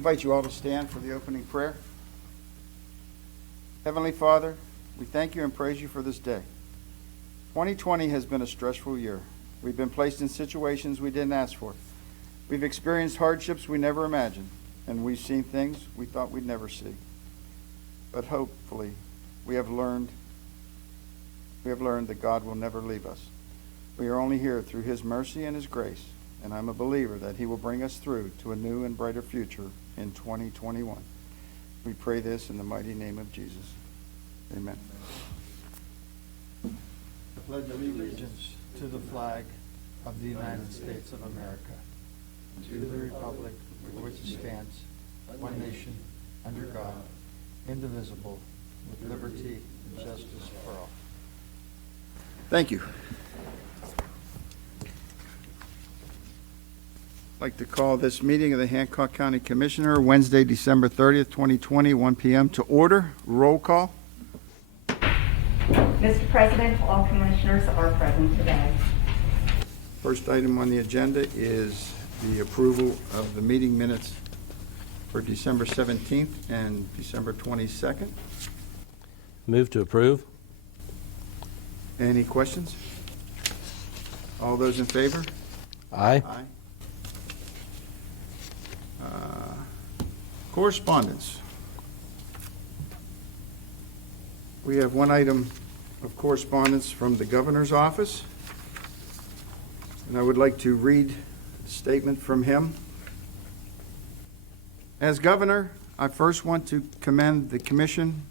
invite you all to stand for the opening prayer. Heavenly Father, we thank you and praise you for this day. 2020 has been a stressful year. We've been placed in situations we didn't ask for. We've experienced hardships we never imagined, and we've seen things we thought we'd never see. But hopefully, we have learned that God will never leave us. We are only here through His mercy and His grace, and I'm a believer that He will bring us through to a new and brighter future in 2021. We pray this in the mighty name of Jesus. Amen. I pledge allegiance to the flag of the United States of America, and to the republic for which it stands, one nation, under God, indivisible, with liberty and justice for all. Thank you. I'd like to call this meeting of the Hancock County Commissioner, Wednesday, December 30th, 2020, 1 p.m. to order. Roll call. Mr. President, all commissioners are present today. First item on the agenda is the approval of the meeting minutes for December 17th and December 22nd. Move to approve. Any questions? All those in favor? Aye. Aye. Correspondence. We have one item of correspondence from the governor's office, and I would like to read a statement from him. As governor, I first want to commend the commission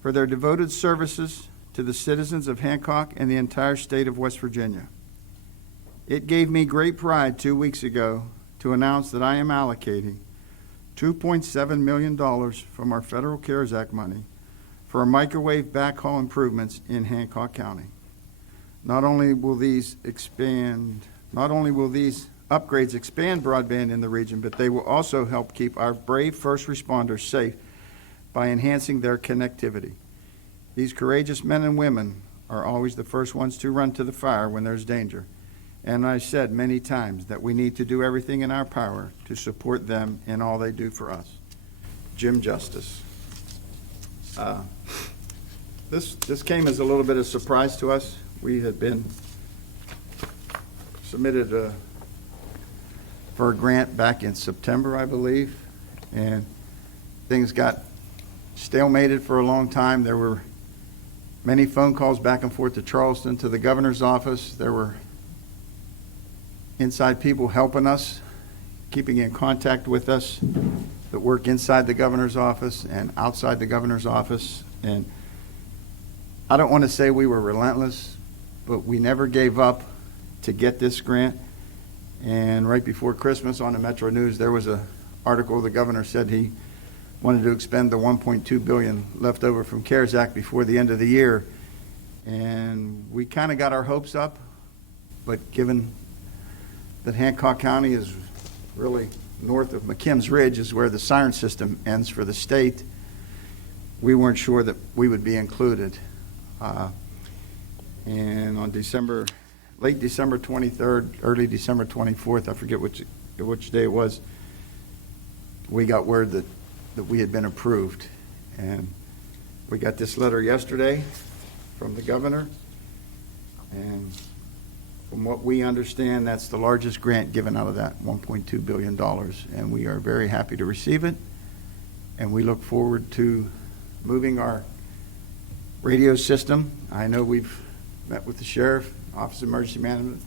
for their devoted services to the citizens of Hancock and the entire state of West Virginia. It gave me great pride 2 weeks ago to announce that I am allocating $2.7 million from our Federal CARES Act money for microwave backhaul improvements in Hancock County. Not only will these upgrades expand broadband in the region, but they will also help keep our brave first responders safe by enhancing their connectivity. These courageous men and women are always the first ones to run to the fire when there's danger. And I've said many times that we need to do everything in our power to support them in all they do for us. Jim Justice. This came as a little bit of surprise to us. We had been submitted for a grant back in September, I believe, and things got stalemated for a long time. There were many phone calls back and forth to Charleston, to the governor's office. There were inside people helping us, keeping in contact with us that work inside the governor's office and outside the governor's office. And I don't want to say we were relentless, but we never gave up to get this grant. And right before Christmas on the Metro News, there was an article the governor said he wanted to expend the $1.2 billion left over from CARES Act before the end of the year. And we kind of got our hopes up, but given that Hancock County is really north of McKim's Ridge is where the siren system ends for the state, we weren't sure that we would be included. And on late December 23rd, early December 24th, I forget which day it was, we got word that we had been approved. And we got this letter yesterday from the governor, and from what we understand, that's the largest grant given out of that $1.2 billion, and we are very happy to receive it, and we look forward to moving our radio system. I know we've met with the sheriff, Office of Emergency Management,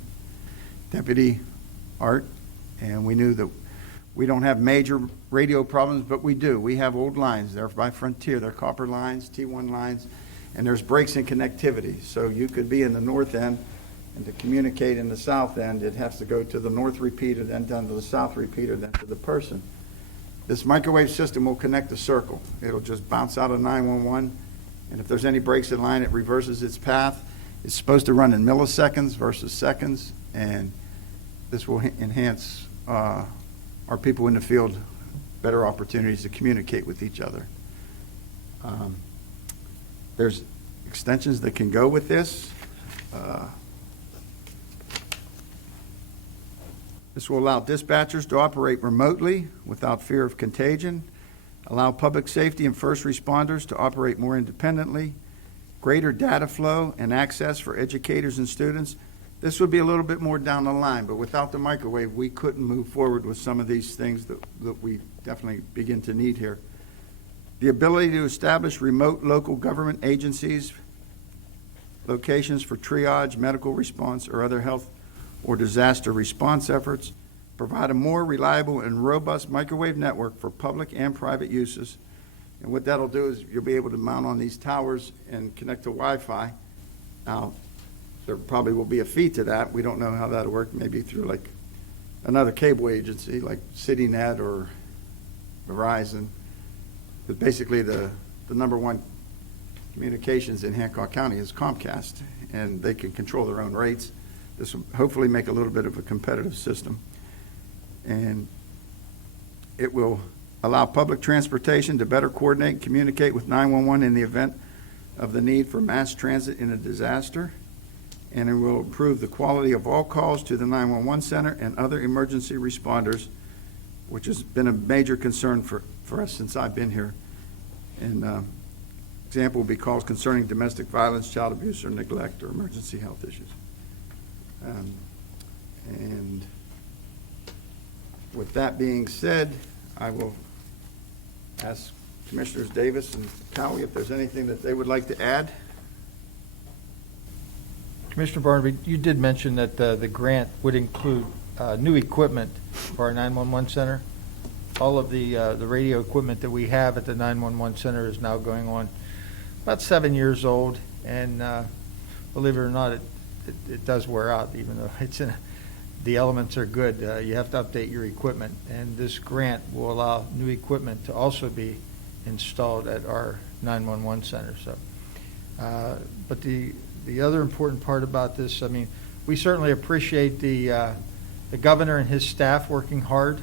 Deputy Art, and we knew that we don't have major radio problems, but we do. We have old lines. They're by Frontier. They're copper lines, T1 lines, and there's breaks in connectivity. So you could be in the north end, and to communicate in the south end, it has to go to the north repeater, then down to the south repeater, then to the person. This microwave system will connect the circle. It'll just bounce out of 911, and if there's any breaks in line, it reverses its path. It's supposed to run in milliseconds versus seconds, and this will enhance our people in the field better opportunities to communicate with each other. There's extensions that can go with this. This will allow dispatchers to operate remotely without fear of contagion, allow public safety and first responders to operate more independently, greater data flow and access for educators and students. This would be a little bit more down the line, but without the microwave, we couldn't move forward with some of these things that we definitely begin to need here. The ability to establish remote local government agencies, locations for triage, medical response, or other health or disaster response efforts, provide a more reliable and robust microwave network for public and private uses. And what that'll do is you'll be able to mount on these towers and connect to Wi-Fi. Now, there probably will be a fee to that. We don't know how that'll work, maybe through like another cable agency like CityNet or Verizon. But basically the number one communications in Hancock County is Comcast, and they can control their own rates. This will hopefully make a little bit of a competitive system. And it will allow public transportation to better coordinate and communicate with 911 in the event of the need for mass transit in a disaster. And it will improve the quality of all calls to the 911 center and other emergency responders, which has been a major concern for us since I've been here. And example would be calls concerning domestic violence, child abuse, or neglect, or emergency health issues. And with that being said, I will ask Commissioners Davis and Cowie if there's anything that they would like to add. Commissioner Barnaby, you did mention that the grant would include new equipment for our 911 center. All of the radio equipment that we have at the 911 center is now going on about 7 years old, and believe it or not, it does wear out, even though the elements are good. You have to update your equipment, and this grant will allow new equipment to also be installed at our 911 center. So, but the other important part about this, I mean, we certainly appreciate the governor and his staff working hard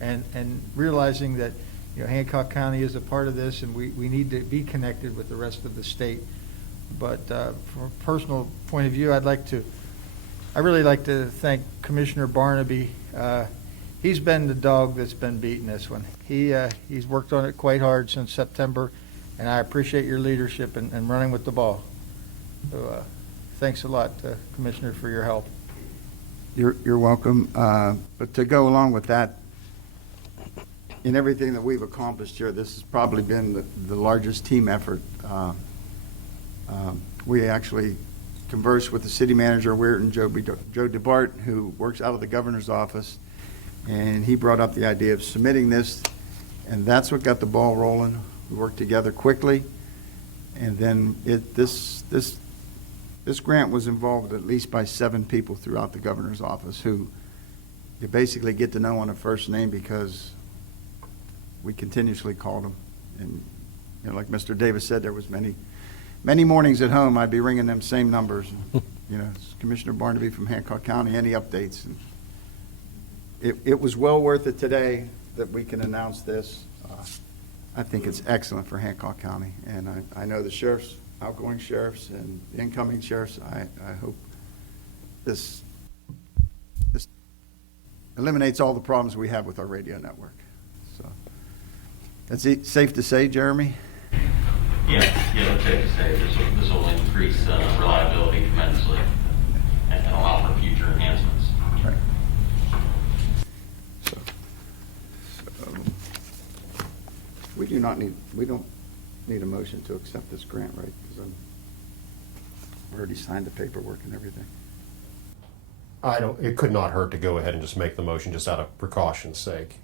and realizing that, you know, Hancock County is a part of this, and we need to be connected with the rest of the state. But from a personal point of view, I really like to thank Commissioner Barnaby. He's been the dog that's been beating this one. He's worked on it quite hard since September, and I appreciate your leadership and running with the ball. So thanks a lot, Commissioner, for your help. You're welcome. But to go along with that, in everything that we've accomplished here, this has probably been the largest team effort. We actually conversed with the city manager, Weirton, Joe DeBart, who works out of the governor's office, and he brought up the idea of submitting this, and that's what got the ball rolling. We worked together quickly, and then this grant was involved at least by 7 people throughout the governor's office who you basically get to know on a first name because we continuously called them. And, you know, like Mr. Davis said, there was many mornings at home I'd be ringing them same numbers. You know, it's Commissioner Barnaby from Hancock County, any updates? And it was well worth it today that we can announce this. I think it's excellent for Hancock County, and I know the sheriffs, outgoing sheriffs and incoming sheriffs, I hope this eliminates all the problems we have with our radio network. So that's safe to say, Jeremy? Yeah, it's safe to say this will increase reliability tremendously and allow for future enhancements. Right. So we don't need a motion to accept this grant, right? Because I've already signed the paperwork and everything. It could not hurt to go ahead and just make the motion just out of precaution's sake.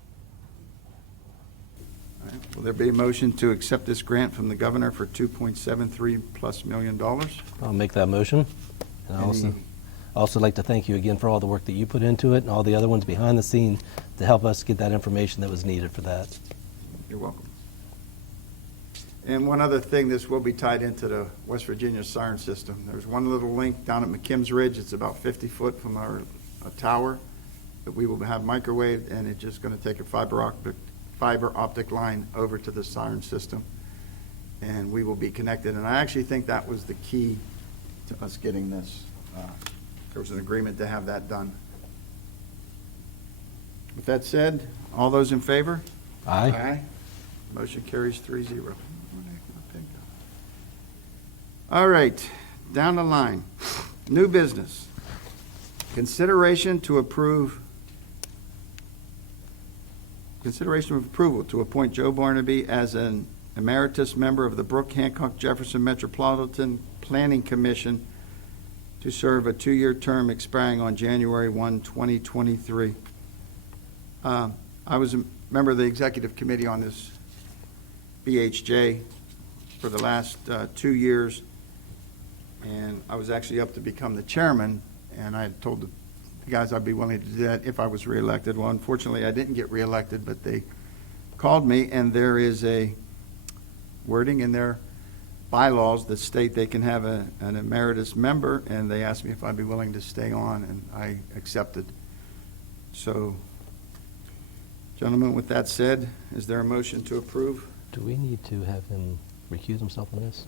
All right. Will there be a motion to accept this grant from the governor for $2.73+ million? I'll make that motion. And I also like to thank you again for all the work that you put into it and all the other ones behind the scene to help us get that information that was needed for that. You're welcome. And one other thing, this will be tied into the West Virginia siren system. There's one little link down at McKim's Ridge. It's about 50 foot from our tower that we will have microwaved, and it's just going to take a fiber optic line over to the siren system, and we will be connected. And I actually think that was the key to us getting this. There was an agreement to have that done. With that said, all those in favor? Aye. Motion carries 3-0. All right, down the line. New business. Consideration of approval to appoint Joe Barnaby as an emeritus member of the Brooke Hancock Jefferson Metropolitan Planning Commission to serve a 2-year term expiring on January 1, 2023. I was a member of the executive committee on this BHJ for the last 2 years, and I was actually up to become the chairman, and I had told the guys I'd be willing to do that if I was reelected. Well, unfortunately, I didn't get reelected, but they called me, and there is a wording in their bylaws that state they can have an emeritus member, and they asked me if I'd be willing to stay on, and I accepted. So, gentlemen, with that said, is there a motion to approve? Do we need to have him recuse himself on this?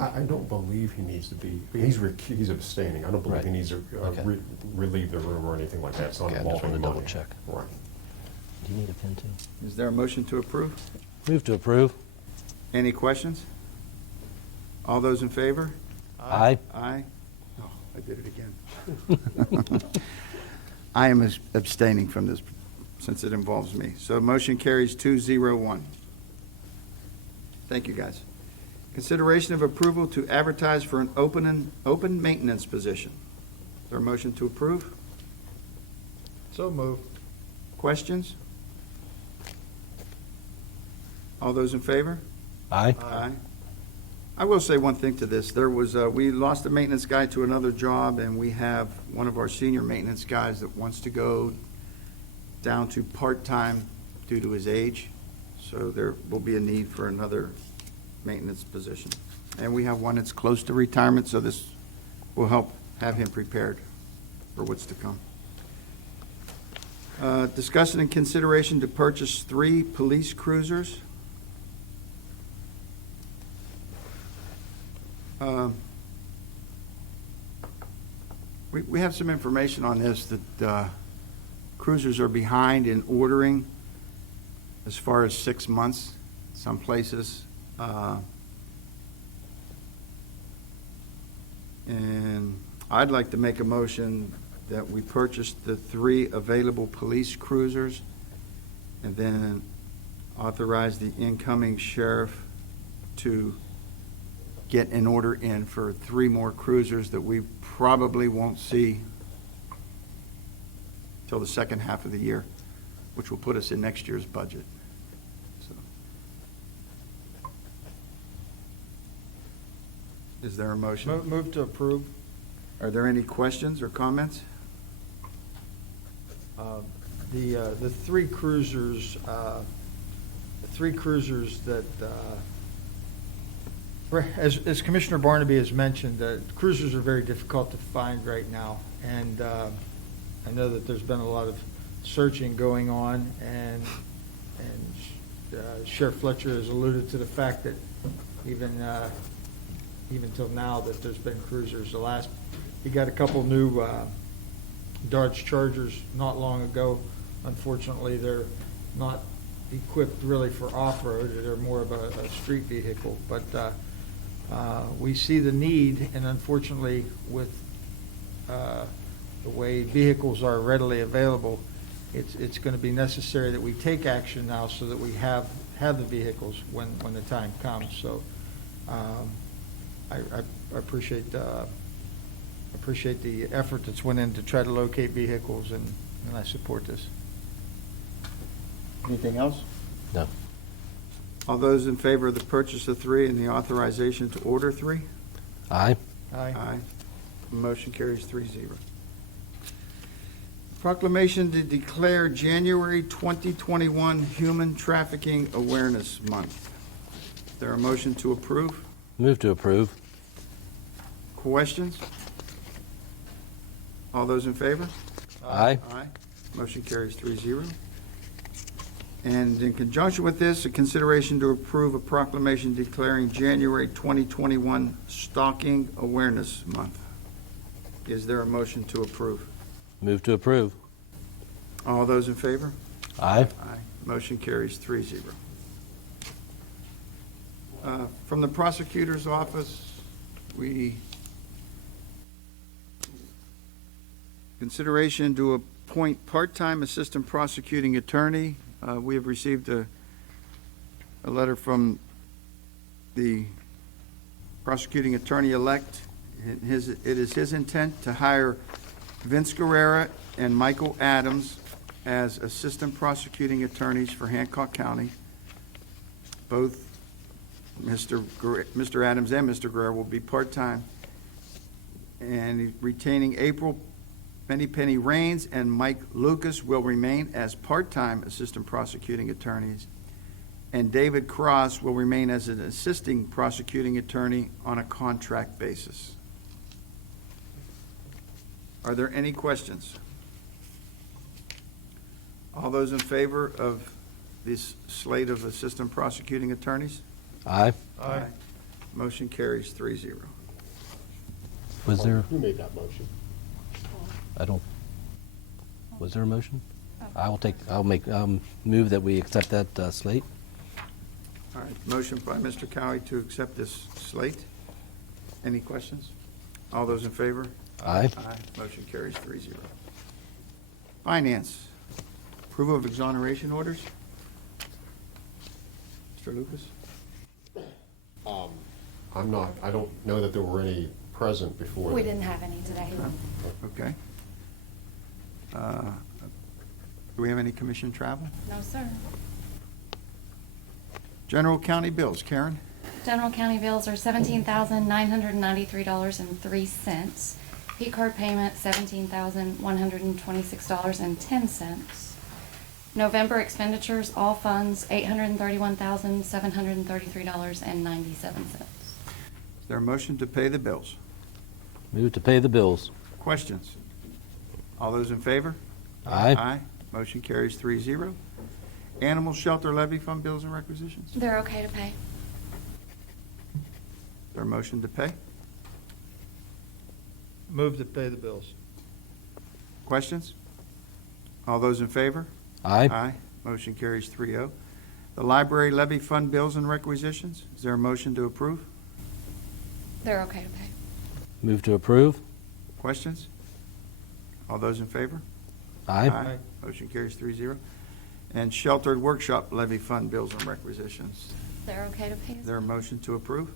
I don't believe he needs to be, he's abstaining. I don't believe he Right. needs to Okay. relieve the room or anything like that. It's not Okay, I just involving wanted to double money. check. Right. Do you need a pen too? Is there a motion to approve? Move to approve. Any questions? All those in favor? Aye. Aye. Oh, I did it again. I am abstaining from this since it involves me. So motion carries 2-0-1. Thank you, guys. Consideration of approval to advertise for an open maintenance position. Is there a motion to approve? So moved. Questions? All those in favor? Aye. Aye. I will say one thing to this. There was, we lost a maintenance guy to another job, and we have one of our senior maintenance guys that wants to go down to part-time due to his age. So there will be a need for another maintenance position. And we have one that's close to retirement, so this will help have him prepared for what's to come. Discussion and consideration to purchase 3 police cruisers. We have some information on this, that cruisers are behind in ordering as far as 6 months, some places. And I'd like to make a motion that we purchase the 3 available police cruisers and then authorize the incoming sheriff to get an order in for 3 more cruisers that we probably won't see till the second half of the year, which will put us in next year's budget. So, is there a motion? Move to approve. Are there any questions or comments? The 3 cruisers, that, as Commissioner Barnaby has mentioned, cruisers are very difficult to find right now. And I know that there's been a lot of searching going on, and Sheriff Fletcher has alluded to the fact that even till now that there's been cruisers. He got a couple new Dodge Chargers not long ago. Unfortunately, they're not equipped really for off-road. They're more of a street vehicle. But we see the need, and unfortunately, with the way vehicles are readily available, it's going to be necessary that we take action now so that we have the vehicles when the time comes. So I appreciate the effort that's went in to try to locate vehicles, and I support this. Anything else? No. All those in favor of the purchase of 3 and the authorization to order 3? Aye. Aye. Motion carries 3-0. Proclamation to declare January 2021 Human Trafficking Awareness Month. Is there a motion to approve? Move to approve. Questions? All those in favor? Aye. Aye. Motion carries 3-0. And in conjunction with this, a consideration to approve a proclamation declaring January 2021 Stalking Awareness Month. Is there a motion to approve? Move to approve. All those in favor? Aye. Aye. Motion carries 3-0. From the prosecutor's office, consideration to appoint part-time assistant prosecuting attorney. We have received a letter from the prosecuting attorney-elect. It is his intent to hire Vince Guerrera and Michael Adams as assistant prosecuting attorneys for Hancock County. Both Mr. Adams and Mr. Guerrera will be part-time. And retaining April Penny Raines and Mike Lucas will remain as part-time assistant prosecuting attorneys. And David Cross will remain as an assisting prosecuting attorney on a contract basis. Are there any questions? All those in favor of this slate of assistant prosecuting attorneys? Aye. Aye. Motion carries 3-0. Was there, Who made that motion? was there a motion? I'll move that we accept that slate. All right, motion by Mr. Cowie to accept this slate. Any questions? All those in favor? Aye. Aye. Motion carries 3-0. Finance, approval of exoneration orders. Mr. Lucas? I don't know that there were any present before. We didn't have any today. Okay. Do we have any commission travel? No, sir. General county bills, Karen? General county bills are $17,993.03. P card payment, $17,126.10. November expenditures, all funds, $831,733.97. Is there a motion to pay the bills? Move to pay the bills. Questions? All those in favor? Aye. Aye. Motion carries 3-0. Animal shelter levy fund bills and requisitions? Is They're okay to pay. there a motion to pay? Move to pay the bills. Questions? All those in favor? Aye. Aye. Motion carries 3-0. The library levy fund bills and requisitions? Is there a motion to approve? They're okay to pay. Move to approve. Questions? All those in favor? Aye. Motion carries 3-0. And sheltered workshop levy fund bills and requisitions. They're okay to pay. Is there a motion to approve?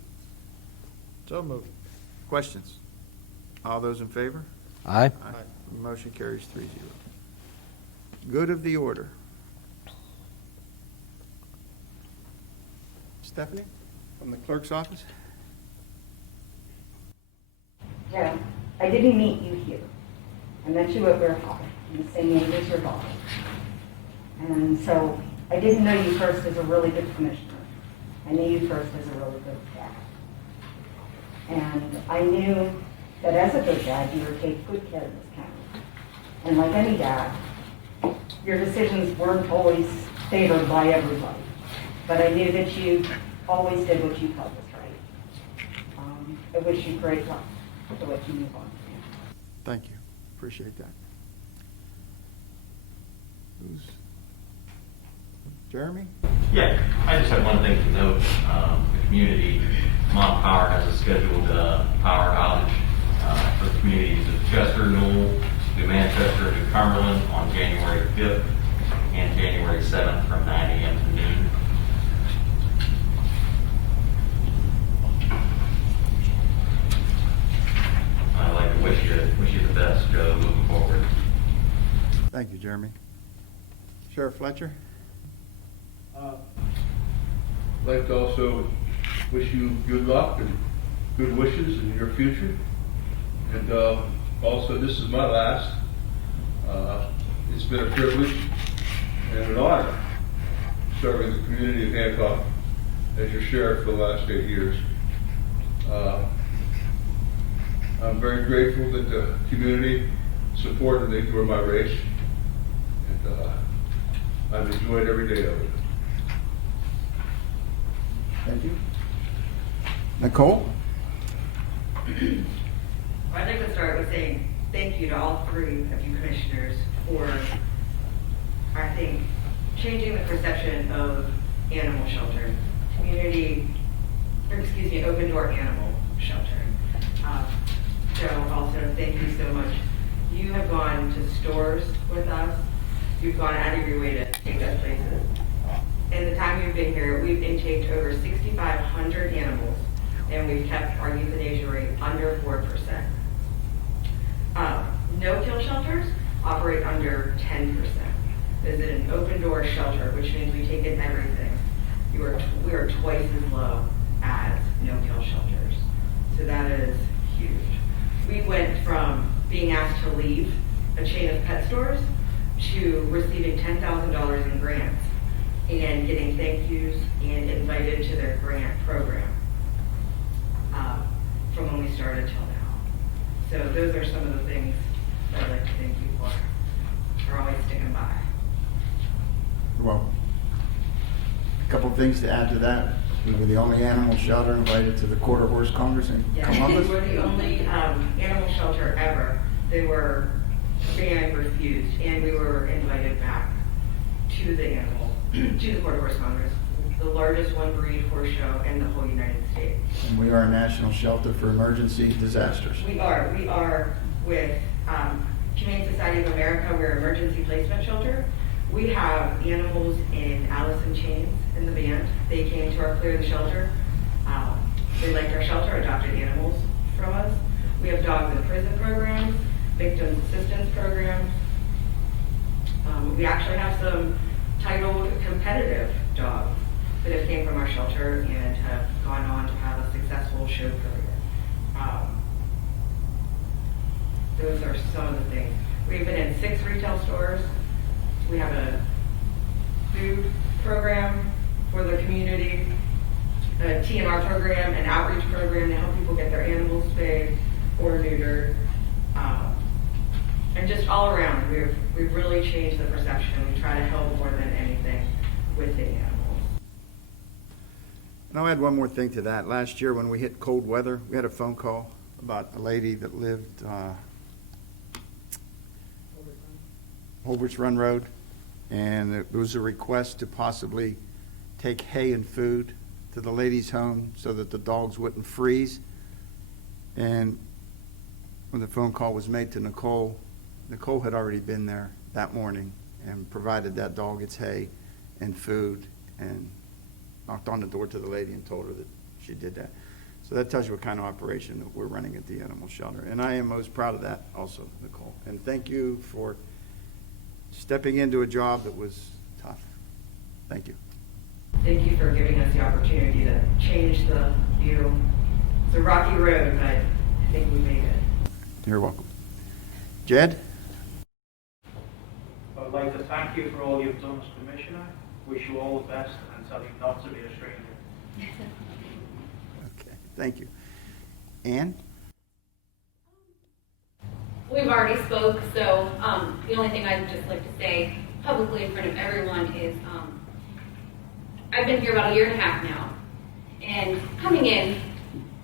So moved. Questions? All those in favor? Aye. Motion carries 3-0. Good of the order. Stephanie, from the clerk's office? Yeah, I didn't meet you here. I met you at Ware Hall, in the same name as your daughter. And so I didn't know you first as a really good commissioner. I knew you first as a really good dad. And I knew that as a good dad, you would take good care of this county. And like any dad, your decisions weren't always favored by everybody. But I knew that you always did what you felt was right. I wish you great luck to what you move on. Thank you. Appreciate that. Who's? Jeremy? Yeah, I just have one thing to note. The community, Mont Power has a scheduled power outage for the communities of Chester, Newell, New Manchester, New Cumberland on January 5th and January 7th from 9 a.m. to noon. I'd like to wish you the best, Joe, moving forward. Thank you, Jeremy. Sheriff Fletcher? I'd like to also wish you good luck and good wishes in your future. And also, this is my last. It's been a privilege and an honor serving the community of Hancock as your sheriff for the last 8 years. I'm very grateful that the community supported me through my race, and I've enjoyed every day of it. Thank you. Nicole? I'd like to start with saying thank you to all three of you commissioners for I think, changing the perception of animal shelter, open door animal sheltering. Joe, also, thank you so much. You have gone to stores with us. You've gone out of your way to take us places. In the time you've been here, we've intaked over 6,500 animals, and we've kept our euthanasia rate under 4%. No-kill shelters operate under 10%. This is an open-door shelter, which means we take in everything. We are twice as low as no-kill shelters. So that is huge. We went from being asked to leave a chain of pet stores to receiving $10,000 in grants and getting thank yous and invited to their grant program from when we started till now. So those are some of the things that I'd like to thank you for always sticking by. Well, a couple things to add to that. We were the only animal shelter invited to the Quarter Horse Congress in Yeah, Columbus. we were the only animal shelter ever. They were banned, refused, and we were invited back to the Quarter Horse Congress, the largest one-breed horse show in the whole United States. And we are a national shelter for emergency disasters. We are with Humane Society of America. We're an emergency placement shelter. We have animals in Alice in Chains in the band. They came to our Clear the Shelter. They liked our shelter, adopted animals from us. We have dogs in prison programs, victims assistance programs. We actually have some titled competitive dogs that have came from our shelter and have gone on to have a successful show career. Those are some of the things. We've been in 6 retail stores. We have a food program for the community, a TNR program, an outreach program to help people get their animals spayed or neutered. And just all around, we've really changed the perception. We try to help more than anything with the animals. And I'll add one more thing to that. Last year when we hit cold weather, we had a phone call about a lady that lived Holbert's Run Road, and it was a request to possibly take hay and food to the lady's home so that the dogs wouldn't freeze. And when the phone call was made to Nicole, Nicole had already been there that morning and provided that dog its hay and food and knocked on the door to the lady and told her that she did that. So that tells you what kind of operation that we're running at the animal shelter. And I am most proud of that also, Nicole. And thank you for stepping into a job that was tough. Thank you. Thank you for giving us the opportunity to change the view. It's a rocky road, but I think we made it. You're welcome. Jed? I would like to thank you for all you've done as Commissioner. Wish you all the best and tell you not to be a stranger. Okay, thank you. Ann? We've already spoke, so the only thing I'd just like to say publicly in front of everyone is I've been here about 1.5 years now, and coming in,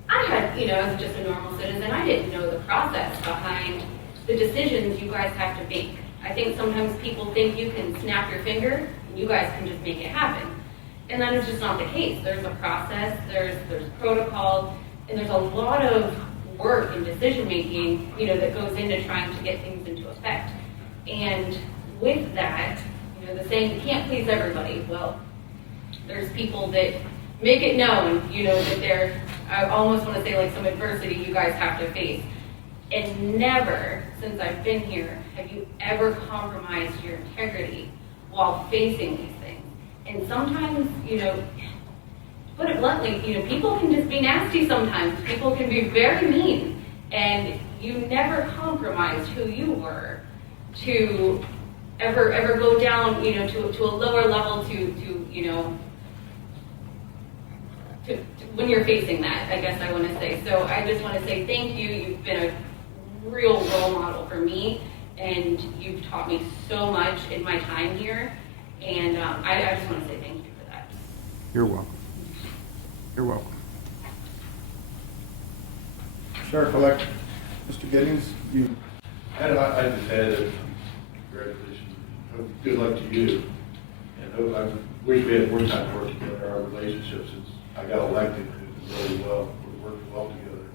I had, as just a normal citizen, I didn't know the process behind the decisions you guys have to make. I think sometimes people think you can snap your finger and you guys can just make it happen, and that is just not the case. There's a process, there's protocol, and there's a lot of work and decision making, that goes into trying to get things into effect. And with that, the saying, you can't please everybody. Well, there's people that make it known, that I almost want to say like some adversity you guys have to face. And never, since I've been here, have you ever compromised your integrity while facing these things. And sometimes, put it bluntly, people can just be nasty sometimes. People can be very mean. And you never compromised who you were to ever go down, to a lower level to when you're facing that, I guess I want to say. So I just want to say thank you. You've been a real role model for me, and you've taught me so much in my time here. And I just want to say thank you for that. You're welcome. You're welcome. Sheriff-elect, Mr. Giddings, you. I just had a congratulations. Good luck to you. And I wish we had more time to work together. Our relationship since I got elected has been really well. We're working well together.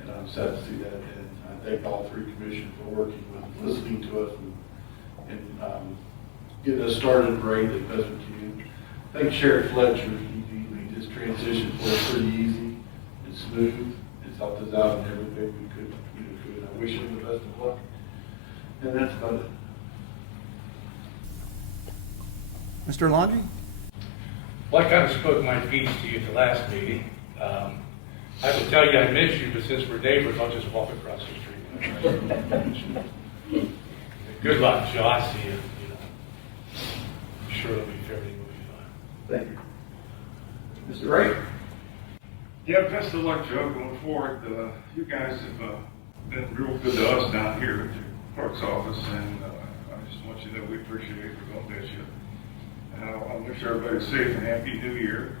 And I'm sad to see that. And I thank all three commissions for working with, listening to us, and getting us started great as best we can. Thank Sheriff Fletcher. He made this transition for us pretty easy and smooth. It's helped us out in everything we could. I wish him the best of luck. And that's about it. Mr. Laundrie? Well, I kind of spoke my piece to you at the last meeting. I will tell you I miss you, but since we're neighbors, I'll just walk across the street. Good luck, Joe. I see you. I'm sure everything will be fine. Thank you. Mr. Wright? Yeah, best of luck, Joe, going forward. You guys have been real good to us down here at the clerk's office, and I just want you to know we appreciate it. We're going to miss you. I wish everybody a safe and happy New Year.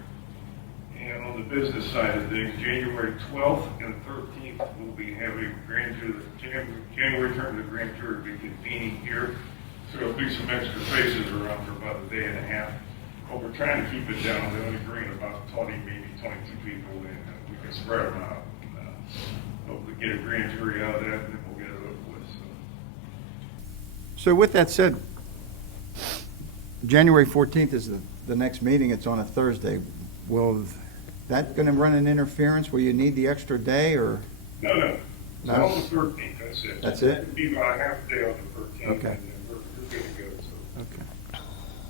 And on the business side of things, January 12th and 13th, we'll be having January term of the grand jury will be convening here. So there'll be some extra faces around for about a day and a half. But we're trying to keep it down. We only bring about 20, maybe 22 people, and we can spread them out. Hopefully get a grand jury out of that, and then we'll get it over with. So with that said, January 14th is the next meeting. It's on a Thursday. Will that going to run an interference? Will you need the extra day, or? No. It's No? on the 13th, that's it. That's it? It'll be about a half a day on the 13th. Okay. And then we're good to go, so. Okay.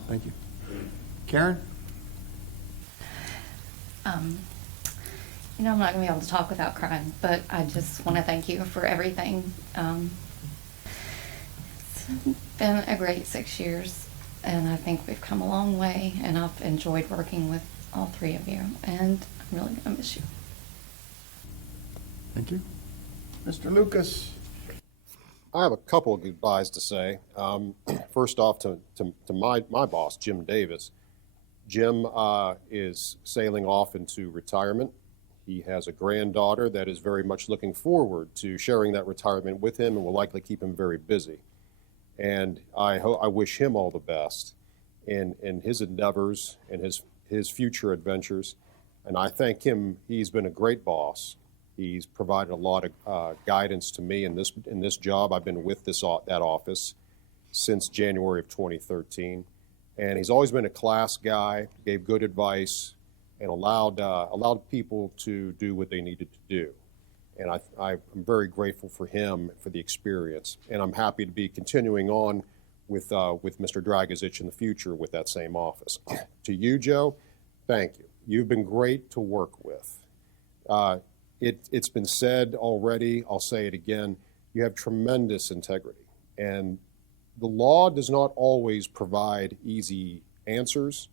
Thank you. Karen? I'm not going to be able to talk without crying, but I just want to thank you for everything. It's been a great 6 years, and I think we've come a long way, and I've enjoyed working with all three of you, and I'm really going to miss you. Thank you. Mr. Lucas? I have a couple of goodbyes to say. First off, to my boss, Jim Davis. Jim is sailing off into retirement. He has a granddaughter that is very much looking forward to sharing that retirement with him and will likely keep him very busy. And I wish him all the best in his endeavors and his future adventures. And I thank him. He's been a great boss. He's provided a lot of guidance to me in this job. I've been with that office since January of 2013. And he's always been a class guy, gave good advice, and allowed people to do what they needed to do. And I'm very grateful for him for the experience. And I'm happy to be continuing on with Mr. Dragic in the future with that same office. To you, Joe, thank you. You've been great to work with. It's been said already, I'll say it again, you have tremendous integrity. And the law does not always provide easy answers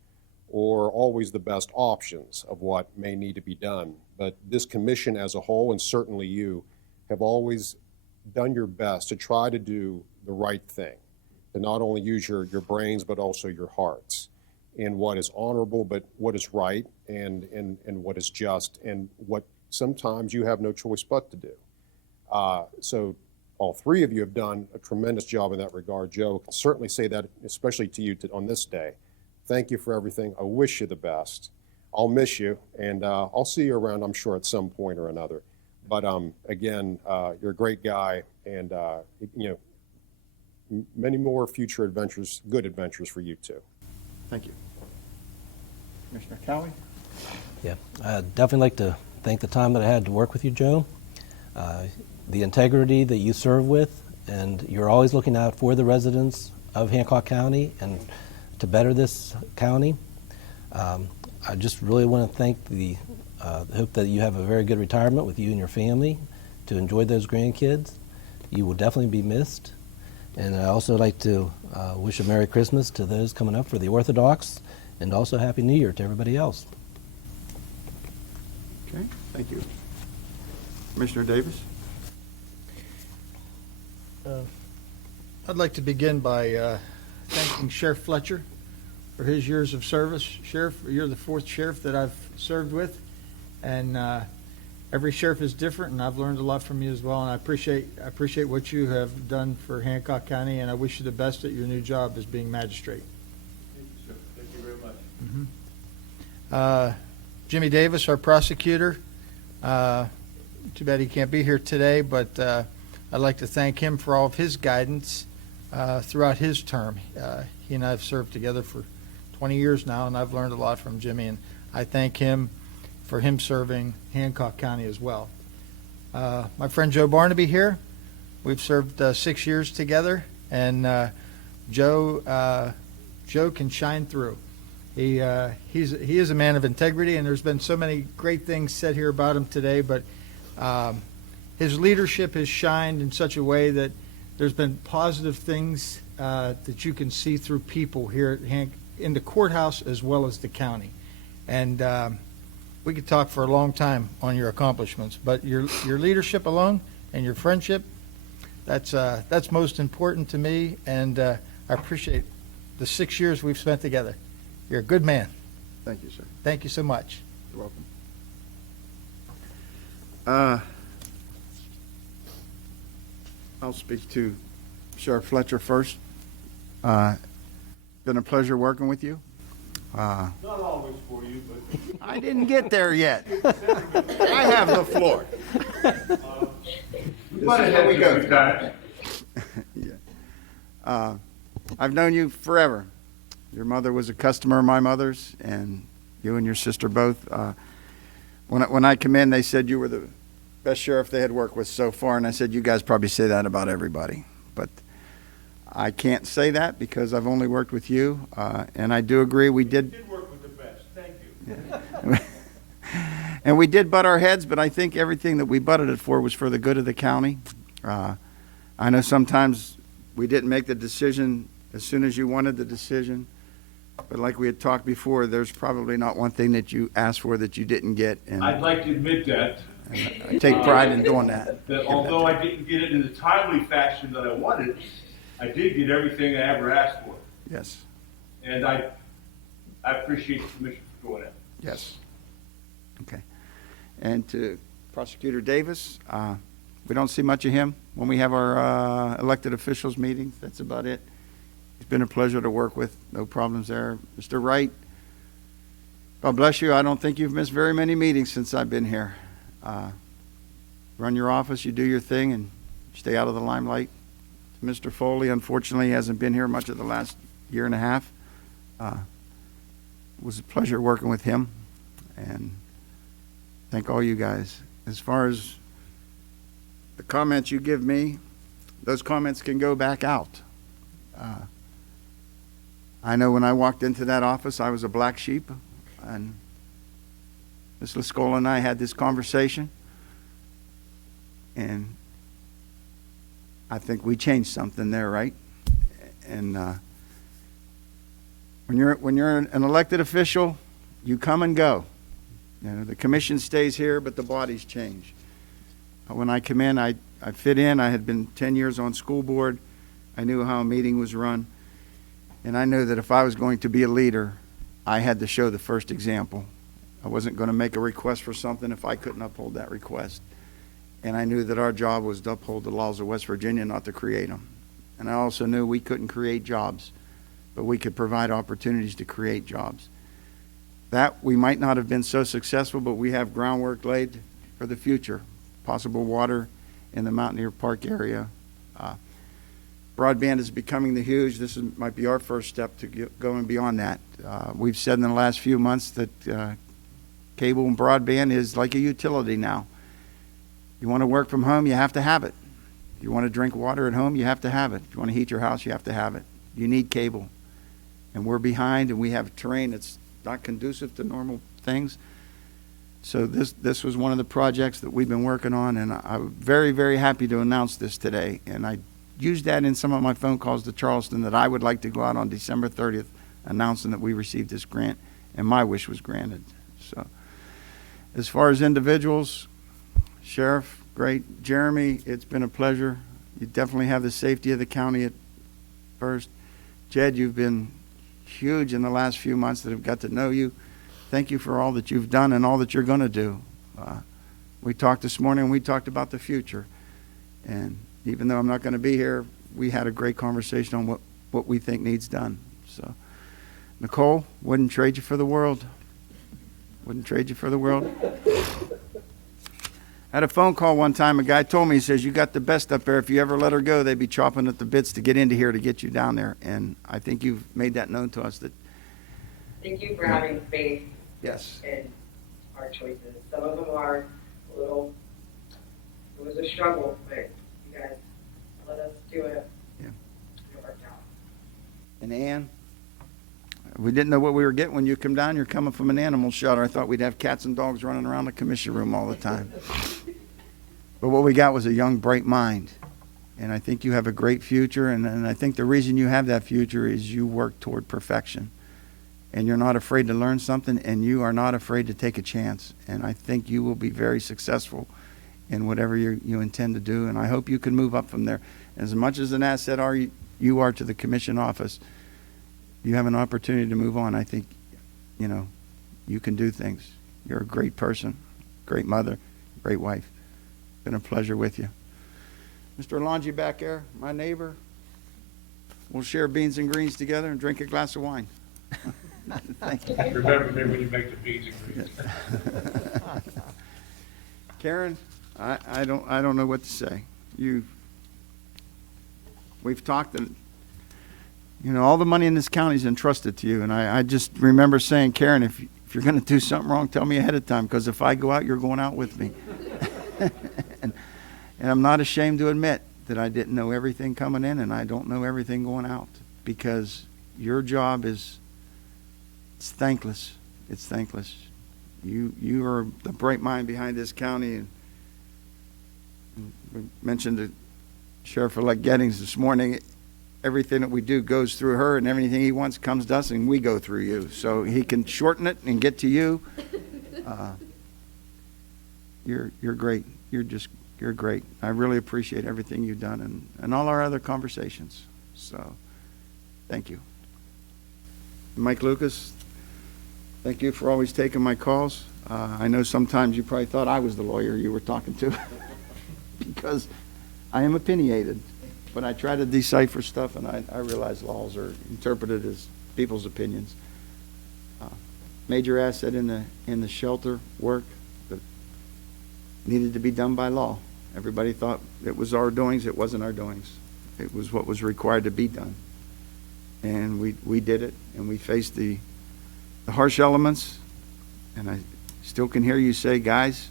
or always the best options of what may need to be done. But this commission as a whole, and certainly you, have always done your best to try to do the right thing, to not only use your brains, but also your hearts in what is honorable, but what is right and what is just, and what sometimes you have no choice but to do. So all three of you have done a tremendous job in that regard. Joe, I can certainly say that, especially to you on this day. Thank you for everything. I wish you the best. I'll miss you, and I'll see you around, I'm sure, at some point or another. But again, you're a great guy, and many more future adventures, good adventures for you too. Thank you. Commissioner Cowie? Yeah, I'd definitely like to thank the time that I had to work with you, Joe. The integrity that you serve with, and you're always looking out for the residents of Hancock County and to better this county. I just really want to thank hope that you have a very good retirement with you and your family, to enjoy those grandkids. You will definitely be missed. And I also like to wish a Merry Christmas to those coming up for the Orthodox, and also Happy New Year to everybody else. Okay, thank you. Commissioner Davis? I'd like to begin by thanking Sheriff Fletcher for his years of service. Sheriff, you're the fourth sheriff that I've served with, and every sheriff is different, and I've learned a lot from you as well, and I appreciate what you have done for Hancock County, and I wish you the best at your new job as being magistrate. Thank you, sir. Thank you very much. Jimmy Davis, our prosecutor, too bad he can't be here today, but I'd like to thank him for all of his guidance throughout his term. He and I have served together for 20 years now, and I've learned a lot from Jimmy, and I thank him for him serving Hancock County as well. My friend Joe Barnaby here, we've served 6 years together, and Joe can shine through. He is a man of integrity, and there's been so many great things said here about him today, but his leadership has shined in such a way that there's been positive things that you can see through people here in the courthouse as well as the county. And we could talk for a long time on your accomplishments, but your leadership alone and your friendship, that's most important to me, and I appreciate the 6 years we've spent together. You're a good man. Thank you, sir. Thank you so much. You're welcome. I'll speak to Sheriff Fletcher first. Been a pleasure working with you. Not always for you, but I didn't get there yet. I have the floor. might have had a good time. Yeah. I've known you forever. Your mother was a customer of my mother's, and you and your sister both. When I come in, they said you were the best sheriff they had worked with so far, and I said, you guys probably say that about everybody. But I can't say that because I've only worked with you, and I do agree we did. You did work with the best. Thank you. And we did butt our heads, but I think everything that we butted it for was for the good of the county. I know sometimes we didn't make the decision as soon as you wanted the decision, but like we had talked before, there's probably not one thing that you asked for that you didn't get. And I'd like to admit that. I take pride in doing that. That although I didn't get it in the timely fashion that I wanted, I did get everything I ever asked for. Yes. And I appreciate the commission for doing it. Yes. Okay. And to Prosecutor Davis, we don't see much of him when we have our elected officials meetings. That's about it. It's been a pleasure to work with. No problems there. Mr. Wright, God bless you. I don't think you've missed very many meetings since I've been here. Run your office, you do your thing, and stay out of the limelight. Mr. Foley, unfortunately, hasn't been here much of the last year and a half. It was a pleasure working with him, and thank all you guys. As far as the comments you give me, those comments can go back out. I know when I walked into that office, I was a black sheep, and Ms. Lascola and I had this conversation, and I think we changed something there, right? And when you're an elected official, you come and go. You know, the commission stays here, but the bodies change. When I come in, I fit in. I had been 10 years on school board. I knew how a meeting was run. And I knew that if I was going to be a leader, I had to show the first example. I wasn't going to make a request for something if I couldn't uphold that request. And I knew that our job was to uphold the laws of West Virginia, not to create them. And I also knew we couldn't create jobs, but we could provide opportunities to create jobs. That we might not have been so successful, but we have groundwork laid for the future. Possible water in the Mountaineer Park area. Broadband is becoming the huge. This might be our first step to going beyond that. We've said in the last few months that cable and broadband is like a utility now. You want to work from home, you have to have it. If you want to drink water at home, you have to have it. If you want to heat your house, you have to have it. You need cable. And we're behind, and we have terrain that's not conducive to normal things. So this was one of the projects that we've been working on, and I'm very, very happy to announce this today. And I used that in some of my phone calls to Charleston, that I would like to go out on December 30th announcing that we received this grant, and my wish was granted. So as far as individuals, Sheriff, great. Jeremy, it's been a pleasure. You definitely have the safety of the county at first. Jed, you've been huge in the last few months that have got to know you. Thank you for all that you've done and all that you're going to do. we talked this morning, and we talked about the future. And even though I'm not going to be here, we had a great conversation on what we think needs done. So, Nicole, wouldn't trade you for the world. Wouldn't trade you for the world. I had a phone call one time. A guy told me, he says, you got the best up there. If you ever let her go, they'd be chopping at the bits to get into here to get you down there. And I think you've made that known to us. That. Thank you for having faith Yes. in our choices. Some of them are a little, it was a struggle, but you guys let us do it. Yeah. It worked out. And Ann, we didn't know what we were getting when you come down. You're coming from an animal shelter. I thought we'd have cats and dogs running around the commission room all the time. But what we got was a young, bright mind. And I think you have a great future. And I think the reason you have that future is you work toward perfection. And you're not afraid to learn something, and you are not afraid to take a chance. And I think you will be very successful in whatever you intend to do. And I hope you can move up from there. As much as an asset you are to the commission office, you have an opportunity to move on. I think, you can do things. You're a great person, great mother, great wife. Been a pleasure with you. Mr. Alonji back there, my neighbor, we'll share beans and greens together and drink a glass of wine. Thank you. Remember me when you make the beans and greens. Karen, I don't know what to say. We've talked, and all the money in this county is entrusted to you. And I just remember saying, Karen, if you're going to do something wrong, tell me ahead of time, because if I go out, you're going out with me. and I'm not ashamed to admit that I didn't know everything coming in, and I don't know everything going out, because your job it's thankless. It's thankless. You are the bright mind behind this county, and we mentioned to Sheriff-elect Gettings this morning. Everything that we do goes through her, and everything he wants comes to us, and we go through you. So he can shorten it and get to you. You're great. You're great. I really appreciate everything you've done, and all our other conversations. So, thank you. Mike Lucas, thank you for always taking my calls. I know sometimes you probably thought I was the lawyer you were talking to, because I am opinionated. But I try to decipher stuff, and I realize laws are interpreted as people's opinions. Major asset in the shelter work that needed to be done by law. Everybody thought it was our doings. It wasn't our doings. It was what was required to be done. And we did it, and we faced the harsh elements. And I still can hear you say, guys,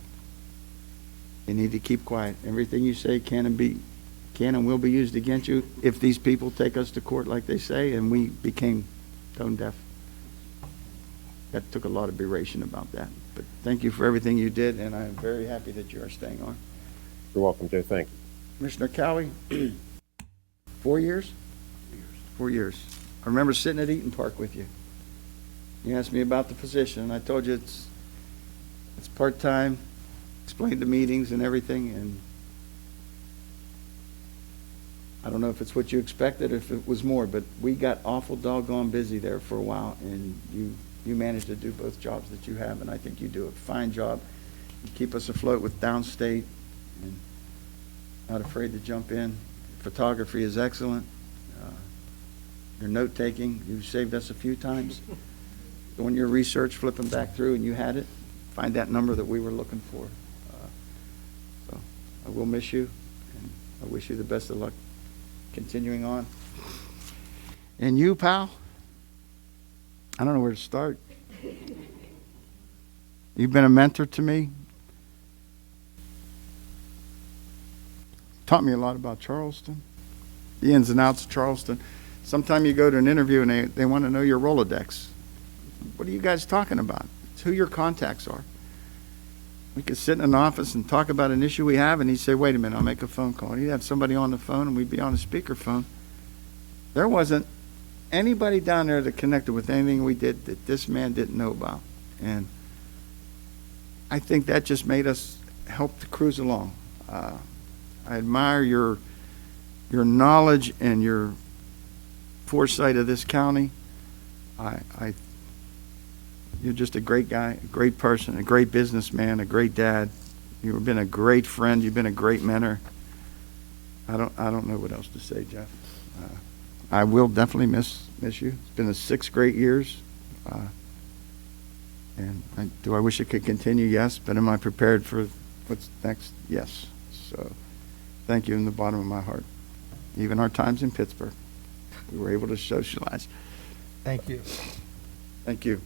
you need to keep quiet. Everything you say can and will be used against you if these people take us to court like they say, and we became tone deaf. That took a lot of beration about that. But thank you for everything you did, and I'm very happy that you are staying on. You're welcome, Joe. Thank you. Commissioner Cowie, 4 years? 4 years. I remember sitting at Eaton Park with you. You asked me about the position, and I told you it's part-time, explained the meetings and everything, and I don't know if it's what you expected or if it was more, but we got awful doggone busy there for a while, and you managed to do both jobs that you have, and I think you do a fine job. You keep us afloat with downstate, and not afraid to jump in. Photography is excellent. Your note-taking, you saved us a few times. Doing your research, flipping back through, and you had it. Find that number that we were looking for. So I will miss you, and I wish you the best of luck continuing on. And you, pal, I don't know where to start. You've been a mentor to me. Taught me a lot about Charleston, the ins and outs of Charleston. Sometime you go to an interview and they want to know your Rolodex. What are you guys talking about? It's who your contacts are. We could sit in an office and talk about an issue we have, and he'd say, wait a minute, I'll make a phone call. And he'd have somebody on the phone, and we'd be on a speakerphone. There wasn't anybody down there that connected with anything we did that this man didn't know about. And I think that just made us help to cruise along. I admire your knowledge and your foresight of this county. You're just a great guy, a great person, a great businessman, a great dad. You've been a great friend. You've been a great mentor. I don't know what else to say, Jeff. I will definitely miss you. It's been 6 great years. Do I wish it could continue? Yes. But am I prepared for what's next? Yes. So thank you in the bottom of my heart. Even our times in Pittsburgh, we were able to socialize. Thank you. Thank you.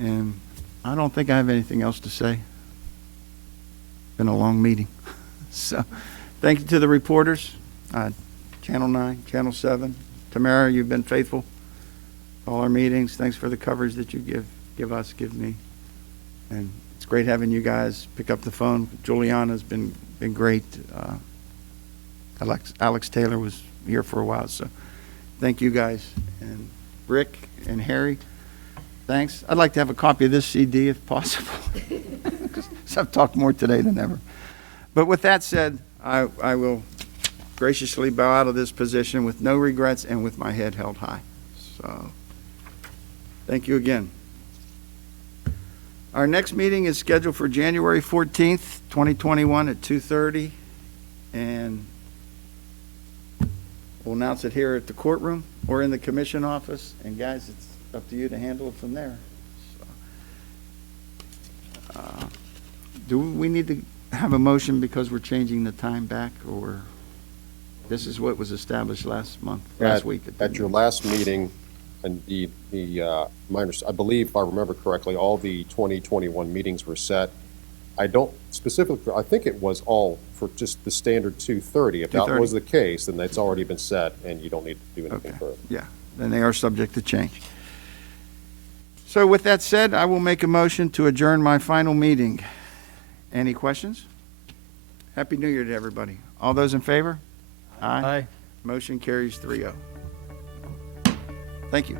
And I don't think I have anything else to say. Been a long meeting. So thank you to the reporters, Channel 9, Channel 7. Tamara, you've been faithful. All our meetings. Thanks for the coverage that you give me. And it's great having you guys pick up the phone. Juliana's been great. Alex Taylor was here for a while, so thank you guys. And Rick and Harry, thanks. I'd like to have a copy of this CD if possible. Because I've talked more today than ever. But with that said, I will graciously bow out of this position with no regrets and with my head held high. So thank you again. Our next meeting is scheduled for January 14th, 2021 at 2:30. And we'll announce it here at the courtroom or in the commission office. And guys, it's up to you to handle it from there. So, do we need to have a motion because we're changing the time back, or this is what was established last week? At your last meeting, and I believe, if I remember correctly, all the 2021 meetings were set. I think it was all for just the standard 2:30. If that 2:30. was the case, then that's already been set, and you don't need to do anything Okay. further. Yeah, then they are subject to change. So with that said, I will make a motion to adjourn my final meeting. Any questions? Happy New Year to everybody. All those in favor? Aye. Aye. Motion carries 3-0. Thank you.